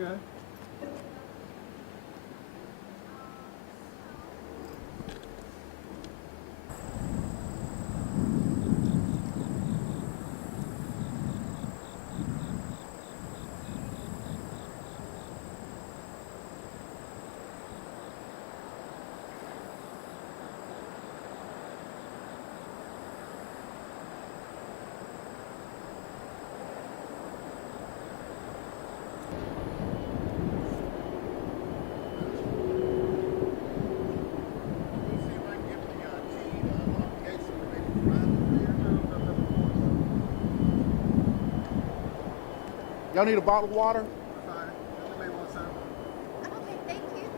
good. Y'all need a bottle of water? Okay, thank you.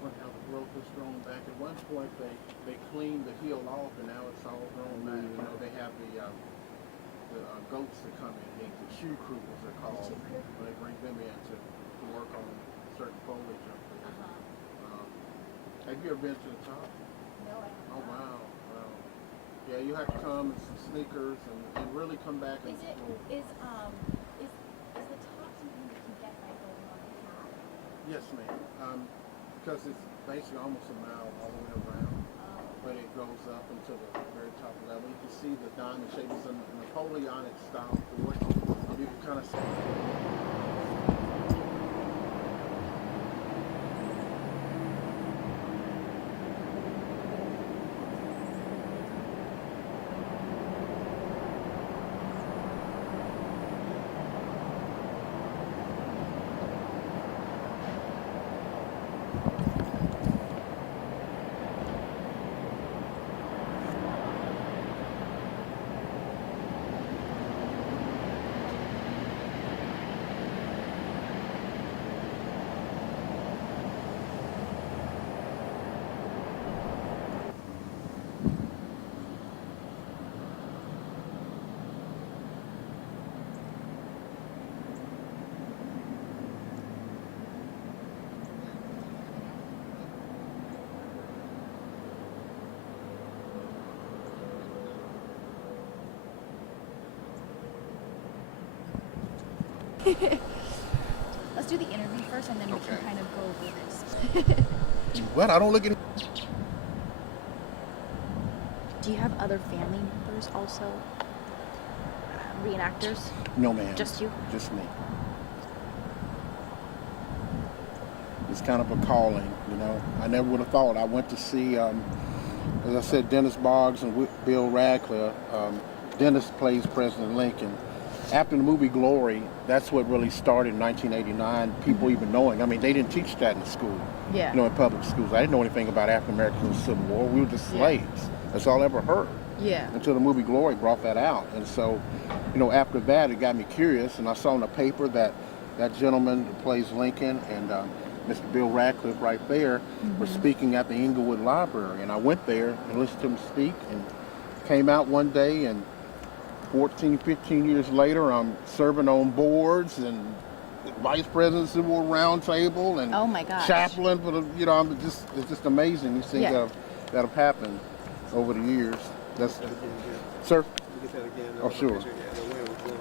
How the growth has grown back. At one point, they cleaned the hill off, and now it's all grown back. You know, they have the goats that come in. The shoe crew, as they're called. They bring them in to work on certain foliage up there. Have you ever been to the top? No, I have Oh not. wow, wow. Yeah, you have to come in some sneakers and really come back and Is it explore. is the top something you can get by going on the path? Yes, ma'am. Because it's basically almost a mile all the way around. But it goes up until the very top level. You can see the diamond shape. It's a Napoleonic style fort. You can kind of see. Let's do the interview first, and then we can Okay. kind of go over this. What? I don't look at. Do you have other family members also? Reenactors? No, ma'am. Just you? Just me. It's kind of a calling, you know. I never would have thought. I went to see, as I said, Dennis Boggs and Bill Radcliffe. Dennis plays President Lincoln. After the movie Glory, that's what really started in 1989, people even knowing. I mean, they didn't teach that in school, Yeah. you know, in public schools. I didn't know anything about African Americans in the Civil War. We were just slaves. That's all I ever heard. Yeah. Until the movie Glory brought that out. And so, you know, after that, it got me curious, and I saw in the paper that that gentleman who plays Lincoln and Mr. Bill Radcliffe right there were speaking at the Inglewood Library. And I went there and listened to them speak and came out one day and 14, 15 years later, I'm serving on boards and vice president civil round table and Oh my gosh. chaplain for the, it's just amazing these things Yeah. that have happened over the years. That's, Get that again, sir. Get that again. Oh, sure. Yeah, the wind was blowing.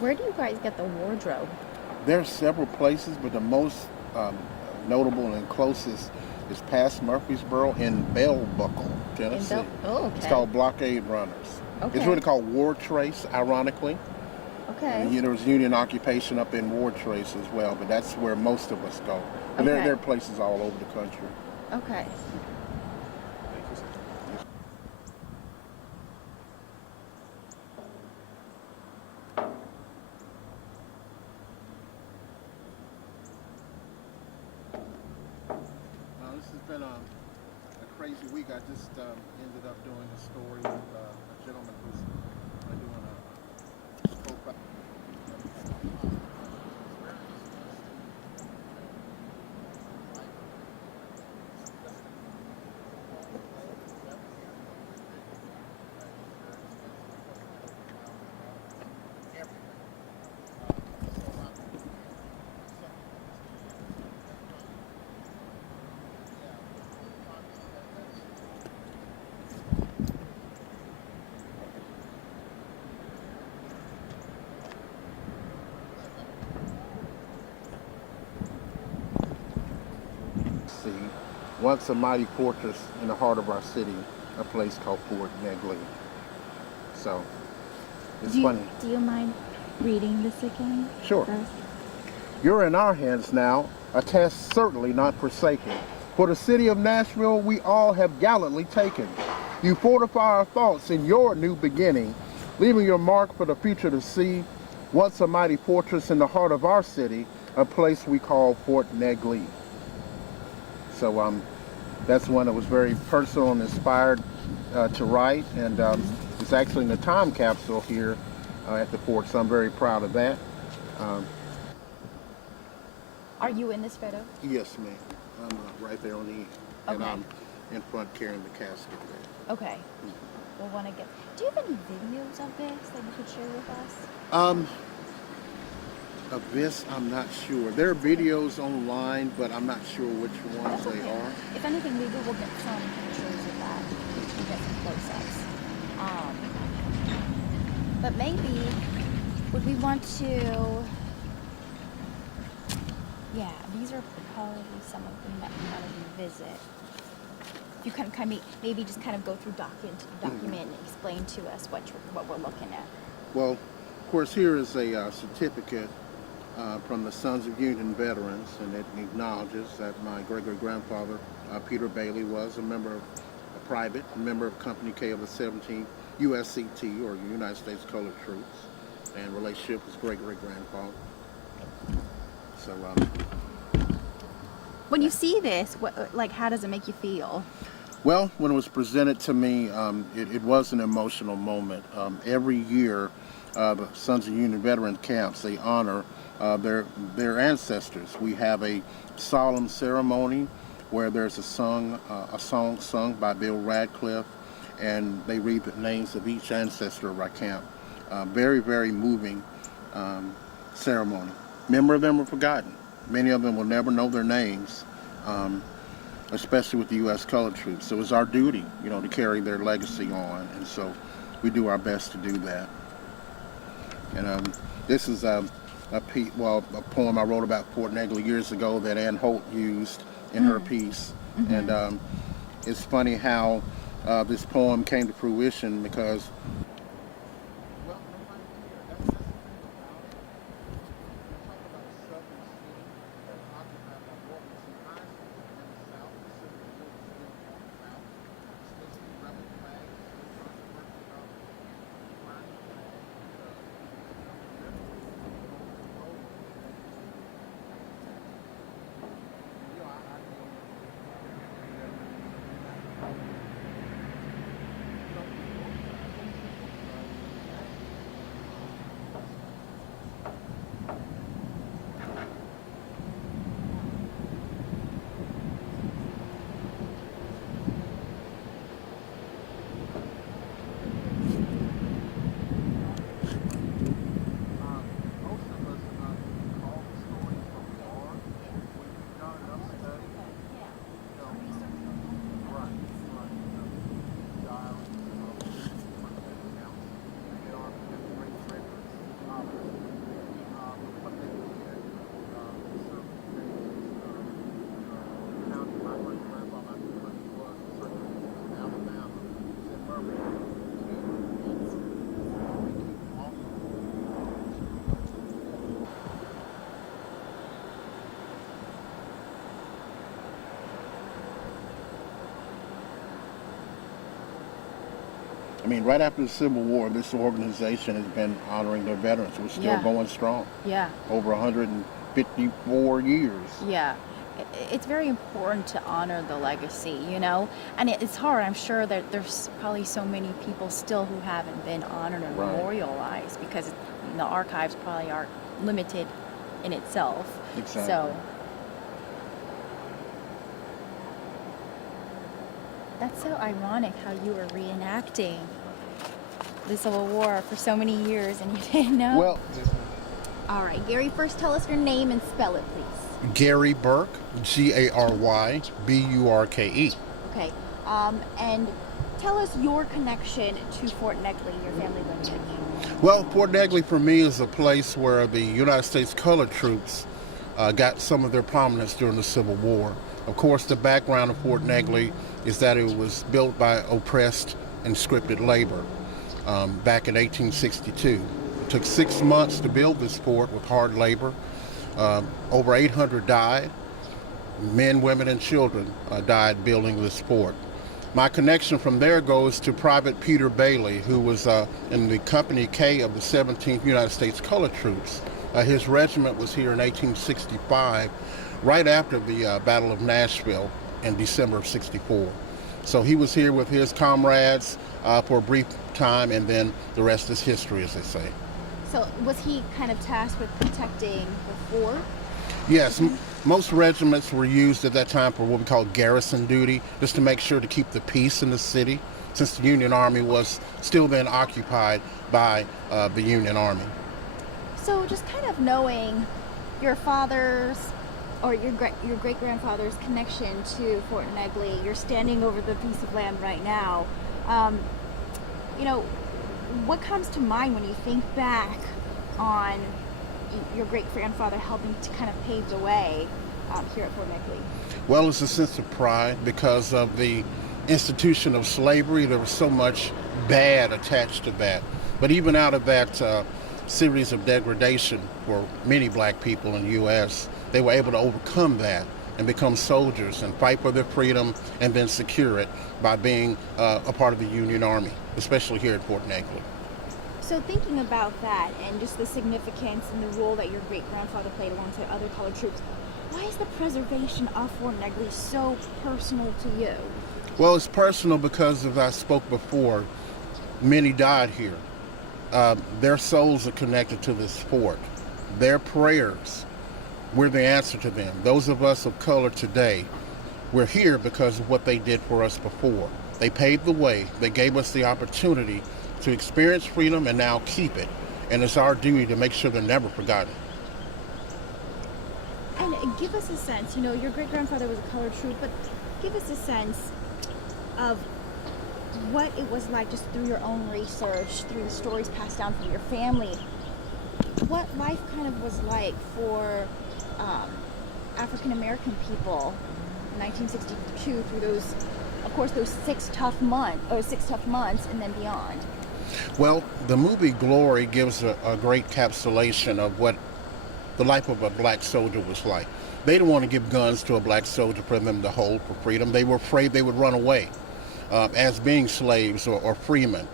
Where do you guys get the wardrobe? There's several places, but the most notable and closest is past Murfreesboro in Bell Buckle, Tennessee. Oh, okay. It's called Blockade Runners. Okay. It's really called War Trace, ironically. Okay. And, there's union occupation up in War Trace as well, but that's where most of us go. But Okay. there are places all over the country. Okay. Thank you, sir. This has been a crazy week. I just ended up doing a story with a gentleman who's doing a profile. Once a mighty fortress in the heart of our city, a place called Fort Negley. So, it's funny. Do you mind reading this again? Sure. First? You're in our hands now, a task certainly not forsaken. For the city of Nashville we all have gallantly taken. You fortify our thoughts in your new beginning, leaving your mark for the future to see. Once a mighty fortress in the heart of our city, a place we call Fort Negley. So that's one that was very personal and inspired to write, and it's actually in the time capsule here at the fort, so I'm very proud of that. Are you in this photo? Yes, ma'am. I'm right there on the end, and Okay. I'm in front carrying the casket there. Okay. We'll want to get. Do you have any videos of this that you could share with us? Of this, I'm not sure. There are videos online, but I'm not sure which ones That's they okay. are. If anything, maybe we'll get some pictures of that. We'll get some close-ups. But maybe, would we want to? Yeah, these are probably some of them that we want to revisit. You can kind of maybe just kind of go through document and explain to us what we're looking at. Well, of course, here is a certificate from the Sons of Union Veterans, and it acknowledges that my great-great-grandfather, Peter Bailey, was a member of Company K of the 17th USCT, or United States Colored Troops, and relationship with his great-great-grandfather. So, When you see this, how does it make you feel? well, when it was presented to me, it was an emotional moment. Every year, the Sons of Union Veteran Camps, they honor their ancestors. We have a solemn ceremony where there's a song sung by Bill Radcliffe, and they read the names of each ancestor of our camp. Very, very moving ceremony. Many of them are forgotten. Many of them will never know their names, especially with the U.S. Colored Troops. So it's our duty, to carry their legacy on, and so we do our best to do that. And this is a poem I wrote about Fort Negley years ago that Ann Holt used in her piece. Mm-hmm. And it's funny how this poem came to fruition because I mean, right after the Civil War, this organization has been honoring their veterans. We're still Yeah. going strong. Yeah. Over 154 years. Yeah. It's very important to honor the legacy, you know? And it's hard. I'm sure that there's probably so many people still who haven't been honored and Right. memorialized because the archives probably are limited in itself. Exactly. So that's so ironic how you were reenacting the Civil War for so many years and you didn't know. Well, All right, Gary, first tell us your name and spell it, please. Gary Burke, Garyburke. Okay, and tell us your connection to Fort Negley, your family lineage. Well, Fort Negley for me is a place where the United States colored troops got some of their prominence during the Civil War. Of course, the background of Fort Negley is that it was built by oppressed and scripted labor back in 1862. It took 6 months to build this fort with hard labor. Over 800 died. Men, women, and children died building this fort. My connection from there goes to Private Peter Bailey, who was in the Company K of the 17th United States Colored Troops. His regiment was here in 1865, right after the Battle of Nashville in December of '64. So he was here with his comrades for a brief time, and then the rest is history, as they say. So was he kind of tasked with protecting the fort? Yes, most regiments were used at that time for what we call garrison duty, just to make sure to keep the peace in the city, since the Union Army was still then occupied by the Union Army. So just kind of knowing your father's or your great-grandfather's connection to Fort Negley, you're standing over the piece of land right now. You know, what comes to mind when you think back on your great-grandfather helping to kind of pave the way here at Fort Negley? Well, it's a sense of pride because of the institution of slavery. There was so much bad attached to that. But even out of that series of degradation for many black people in the U.S., they were able to overcome that and become soldiers and fight for their freedom and then secure it by being a part of the Union Army, especially here at Fort Negley. So thinking about that and just the significance and the role that your great-grandfather played alongside other colored troops, why is the preservation of Fort Negley so personal to you? Well, it's personal because, as I spoke before, many died here. Their souls are connected to this fort. Their prayers, we're the answer to them. Those of us of color today, we're here because of what they did for us before. They paved the way. They gave us the opportunity to experience freedom and now keep it. And it's our duty to make sure they're never forgotten. And give us a sense, you know, your great-grandfather was a colored troop, but give us a sense of what it was like just through your own research, through the stories passed down from your family, what life kind of was like for African-American people in 1962 through those, of course, those 6 tough months and then beyond. Well, the movie Glory gives a great encapsulation of what the life of a black soldier was like. They didn't want to give guns to a black soldier for them to hold for freedom. They were afraid they would run away as being slaves or freemen.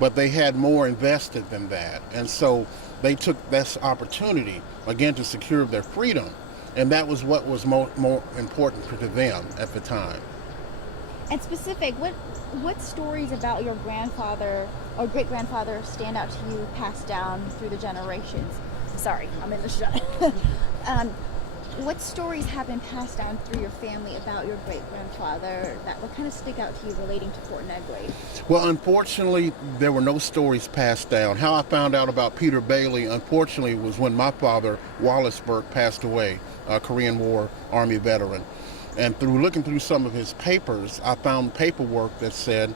But they had more invested than that. And so they took this opportunity, again, to secure their freedom. And that was what was more important to them at the time. And specific, what stories about your grandfather or great-grandfather stand out to you, passed down through the generations? Sorry, I'm in the shut. What stories have been passed down through your family about your great-grandfather that would kind of stick out to you relating to Fort Negley? Well, unfortunately, there were no stories passed down. How I found out about Peter Bailey, unfortunately, was when my father, Wallace Burke, passed away, a Korean War Army veteran. And through looking through some of his papers, I found paperwork that said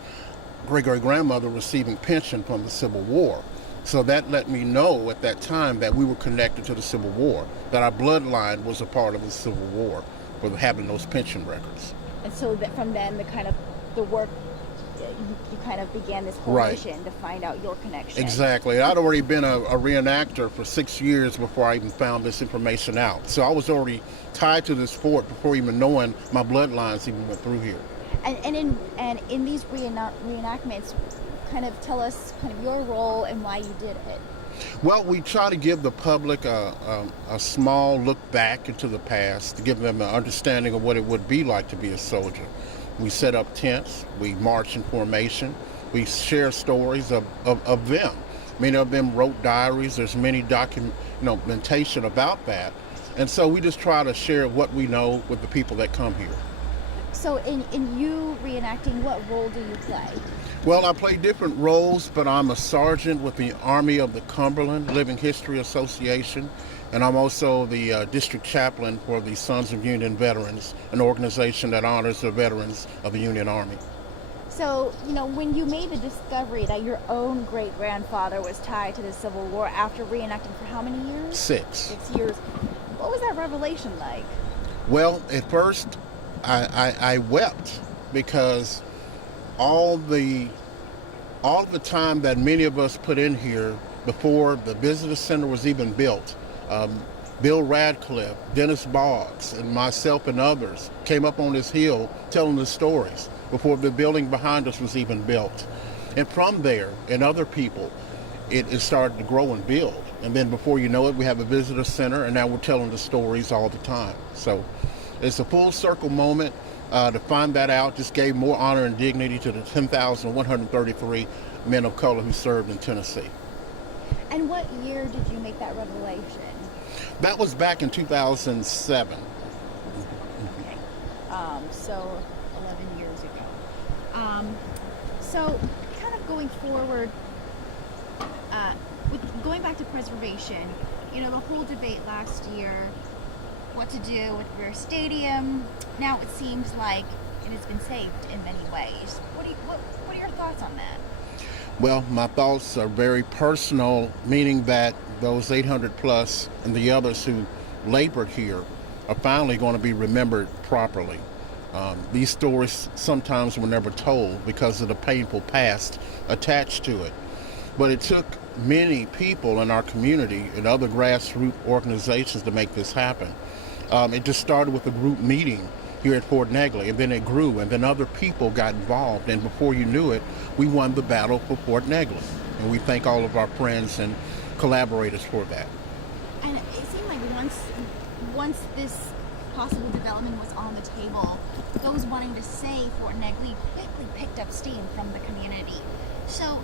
great-great-grandmother receiving pension from the Civil War. So that let me know at that time that we were connected to the Civil War, that our bloodline was a part of the Civil War for having those pension records. And so that from then, the work, you kind of began this whole Right. mission to find out your connection. Exactly. I'd already been a reenactor for 6 years before I even found this information out. So I was already tied to this fort before even knowing my bloodlines even went through here. And in these reenactments, kind of tell us kind of your role and why you did it? Well, we try to give the public a small look back into the past to give them an understanding of what it would be like to be a soldier. We set up tents, we march in formation, we share stories of them. Many of them wrote diaries. There's many documentation about that. And so we just try to share what we know with the people that come here. So in you reenacting, what role do you play? Well, I play different roles, but I'm a sergeant with the Army of the Cumberland Living History Association, and I'm also the district chaplain for the Sons of Union Veterans, an organization that honors the veterans of the Union Army. So, when you made the discovery that your own great-grandfather was tied to the Civil War after reenacting for how many years? 6. 6 years. What was that revelation like? Well, at first, I wept because all the time that many of us put in here before the visitor center was even built, Bill Radcliffe, Dennis Boggs, and myself and others came up on this hill telling the stories before the building behind us was even built. And from there, and other people, it started to grow and build. And then before you know it, we have a visitor center, and now we're telling the stories all the time. So it's a full circle moment. To find that out just gave more honor and dignity to the 10,133 men of color who served in Tennessee. And what year did you make that revelation? That was back in 2007. Okay. So 11 years ago. So kind of going forward, with going back to preservation, the whole debate last year, what to do with Greer Stadium. Now it seems like it has been saved in many ways. What are your thoughts on that? Well, my thoughts are very personal, meaning that those 800 plus and the others who labored here are finally going to be remembered properly. These stories sometimes were never told because of the painful past attached to it. But it took many people in our community and other grassroots organizations to make this happen. It just started with a group meeting here at Fort Negley, and then it grew, and then other people got involved, and before you knew it, we won the battle for Fort Negley. And we thank all of our friends and collaborators for that. And it seemed like once this possible development was on the table, those wanting to say Fort Negley quickly picked up steam from the community. So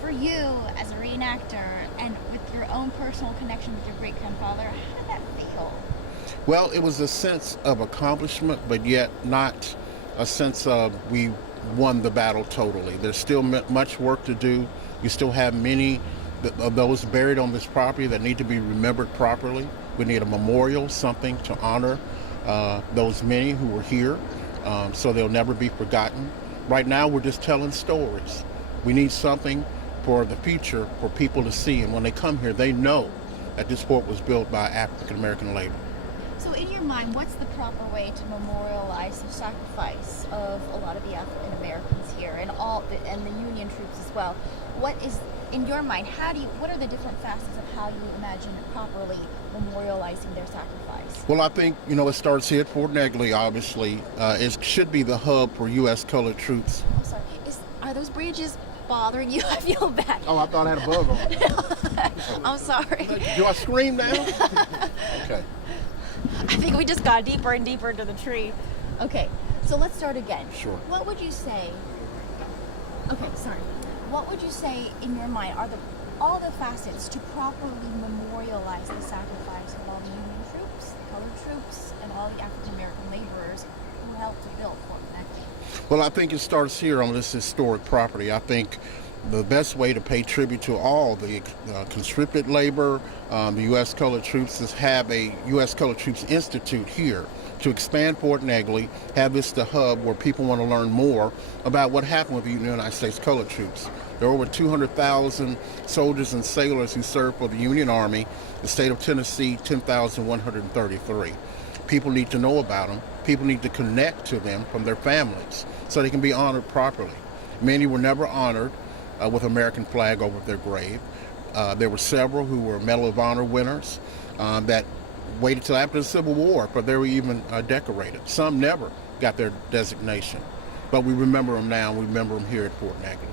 for you as a reenactor and with your own personal connection with your great-grandfather, how did that feel? Well, it was a sense of accomplishment, but yet not a sense of we won the battle totally. There's still much work to do. You still have many of those buried on this property that need to be remembered properly. We need a memorial, something to honor those many who were here, so they'll never be forgotten. Right now, we're just telling stories. We need something for the future for people to see, and when they come here, they know that this fort was built by African American labor. So in your mind, what's the proper way to memorialize the sacrifice of a lot of the African Americans here and the Union troops as well? What is, in your mind, what are the different facets of how you imagine properly memorializing their sacrifice? Well, I think, it starts here at Fort Negley, obviously. It should be the hub for U.S. colored troops. I'm sorry, are those bridges bothering you? I feel bad. Oh, I thought I had a bug on it. I'm sorry. Do I scream now? Okay. I think we just got deeper and deeper into the tree. Okay, so let's start again. Sure. What would you say? Okay, sorry. What would you say in your mind are all the facets to properly memorialize the sacrifice of all the Union troops, colored troops, and all the African American laborers who helped to build Fort Negley? Well, I think it starts here on this historic property. I think the best way to pay tribute to all the conscripted labor, the U.S. colored troops, is have a U.S. Colored Troops Institute here to expand Fort Negley, have this the hub where people want to learn more about what happened with the United States colored troops. There are over 200,000 soldiers and sailors who served for the Union Army, the state of Tennessee, 10,133. People need to know about them. People need to connect to them from their families so they can be honored properly. Many were never honored with American flag over their grave. There were several who were Medal of Honor winners that waited till after the Civil War before they were even decorated. Some never got their designation, but we remember them now. We remember them here at Fort Negley.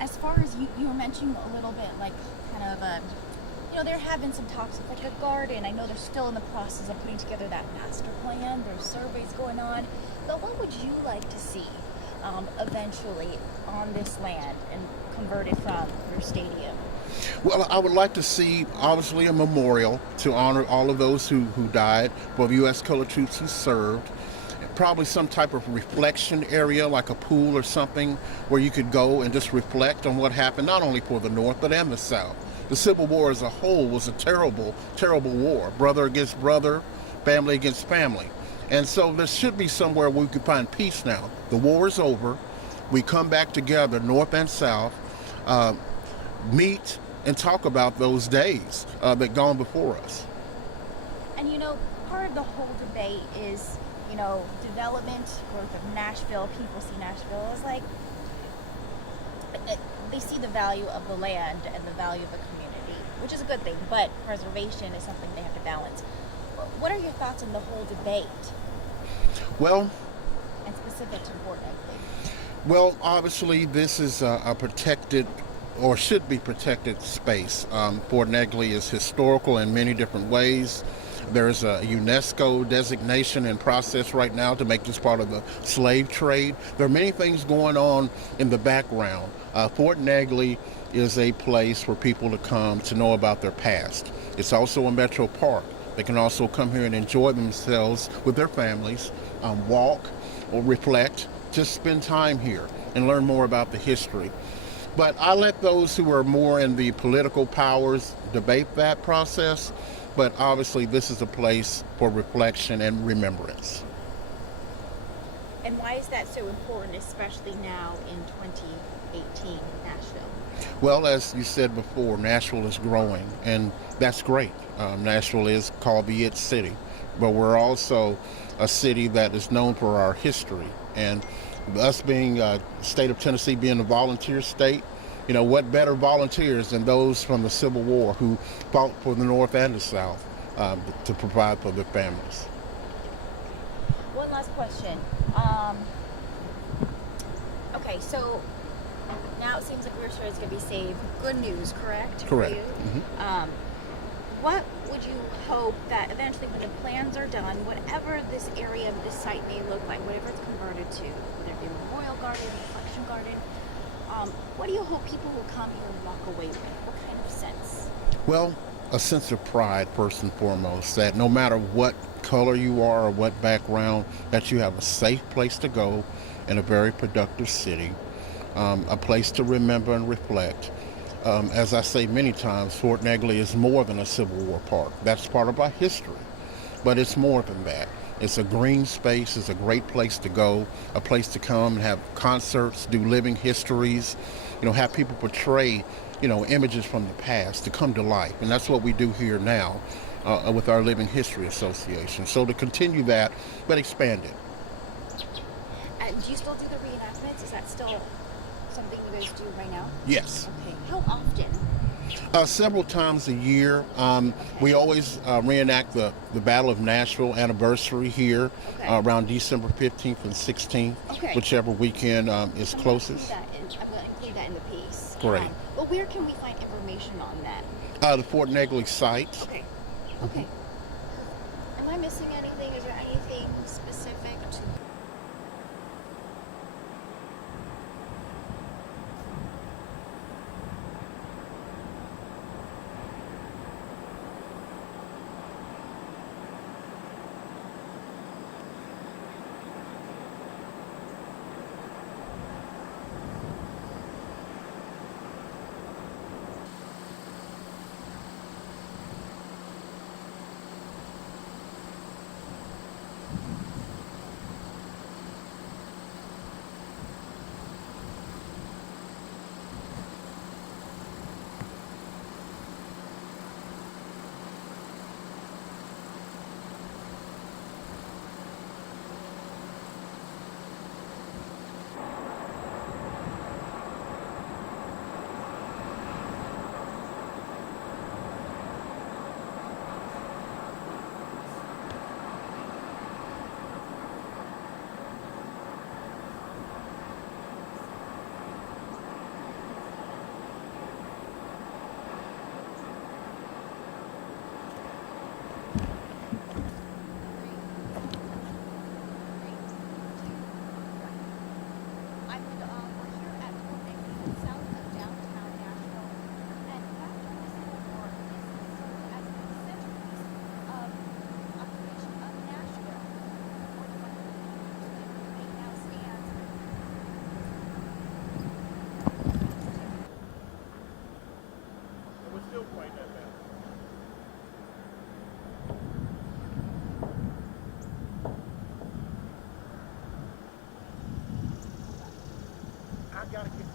As far as you were mentioning a little bit, like kind of they're having some talks with like a garden. I know they're still in the process of putting together that master plan. There's surveys going on. But what would you like to see eventually on this land and converted from your stadium? Well, I would like to see, obviously, a memorial to honor all of those who died, for the U.S. colored troops who served. Probably some type of reflection area, like a pool or something, where you could go and just reflect on what happened, not only for the North, but and the South. The Civil War as a whole was a terrible, terrible war. Brother against brother, family against family. And so there should be somewhere where we can find peace now. The war is over. We come back together, North and South, meet and talk about those days that gone before us. And part of the whole debate is, development, growth of Nashville. People see Nashville as like, they see the value of the land and the value of the community, which is a good thing, but preservation is something they have to balance. What are your thoughts on the whole debate? Well, and specific to Fort Negley? Well, obviously, this is a protected, or should be protected, space. Fort Negley is historical in many different ways. There's a UNESCO designation in process right now to make this part of the slave trade. There are many things going on in the background. Fort Negley is a place for people to come to know about their past. It's also a metro park. They can also come here and enjoy themselves with their families, walk or reflect, just spend time here and learn more about the history. But I let those who are more in the political powers debate that process. But obviously, this is a place for reflection and remembrance. And why is that so important, especially now in 2018 in Nashville? Well, as you said before, Nashville is growing, and that's great. Nashville is called the It City, but we're also a city that is known for our history. And us being a state of Tennessee, being a volunteer state, what better volunteers than those from the Civil War who fought for the North and the South to provide for their families. One last question. Okay, so now it seems like we're sure it's going to be saved. Good news, correct? Correct. For you? Mm-hmm. What would you hope that eventually when the plans are done, whatever this area of this site may look like, whatever it's converted to, whether it be a memorial garden, reflection garden, what do you hope people will come here and walk away with? What kind of sense? Well, a sense of pride, first and foremost, that no matter what color you are or what background, that you have a safe place to go in a very productive city, a place to remember and reflect. As I say many times, Fort Negley is more than a Civil War park. That's part of our history, but it's more than that. It's a green space. It's a great place to go, a place to come and have concerts, do living histories, have people portray, images from the past to come to life. And that's what we do here now with our Living History Association. So to continue that, but expand it. Do you still do the reenactments? Is that still something you guys do right now? Yes. Okay. How often? Several times a year. We always reenact the Battle of Nashville anniversary here around December 15th and 16th, whichever weekend is closest. I'm going to include that in the piece. Great. But where can we find information on that? The Fort Negley site. Okay. Okay. Am I missing anything? Is there anything specific to... look quite that bad. I gotta get